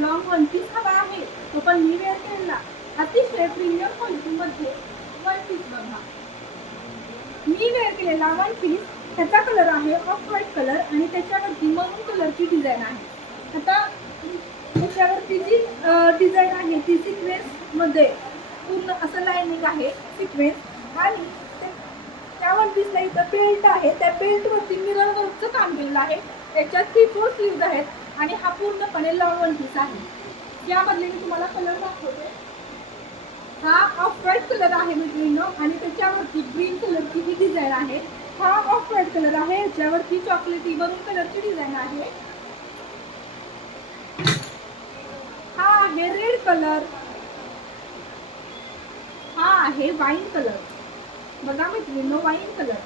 Long one piece हवा आहे तो पण मी वेअर केलेला अतिशय प्रीमियम क्वालिटीमध्ये वन पीस बघा. मी वेअर केलेला वन पीस त्याचा कलर आहे ऑफ व्हाईट कलर आणि त्याच्यावरती मरून कलरची डिझाईन आहे. आता त्याच्यावरती जी डिझाईन आहे ती सिक्वेन्स मध्ये पूर्ण असं लाईनिंग आहे सिक्वेन्स आणि त्या वन पीसला इथं बेल्ट आहे. त्या बेल्टवरती मिरर वर्कचं काम केलेलं आहे. त्याच्यात 3/4 स्लीव्ज आहेत आणि हा पूर्णपणे लॉंग वन पीस आहे. यामधले मी तुम्हाला कलर दाखवते. हा ऑफ व्हाईट कलर आहे मित्रांनो आणि त्याच्यावरती ग्रीन कलरची ही डिझाईन आहे. हा ऑफ व्हाईट कलर आहे याच्यावरती चॉकलेटी मरून कलरची डिझाईन आहे. हा आहे रेड कलर. हा आहे वाईन कलर. बघा मित्रांनो वाईन कलर.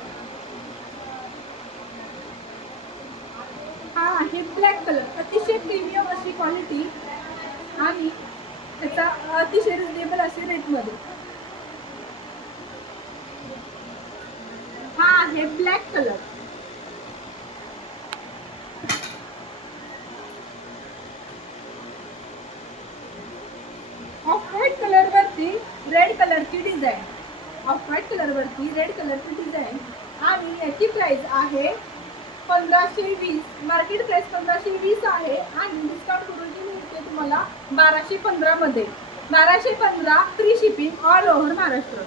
हा आहे ब्लॅक कलर. अतिशय प्रीमियम अशी क्वालिटी आणि त्याचा अतिशय रिजनेबल असे रेटमध्ये. हा आहे black colour. Off white colour वरती रेड कलरची डिझाईन. ऑफ व्हाईट कलर वरती रेड कलरची डिझाईन आणि याची प्राइस आहे 1520. मार्केट प्राइस 1520 आहे आणि डिस्काउंट करून ती मिळते तुम्हाला 1215 मध्ये. 1215 free shipping all over Maharashtra.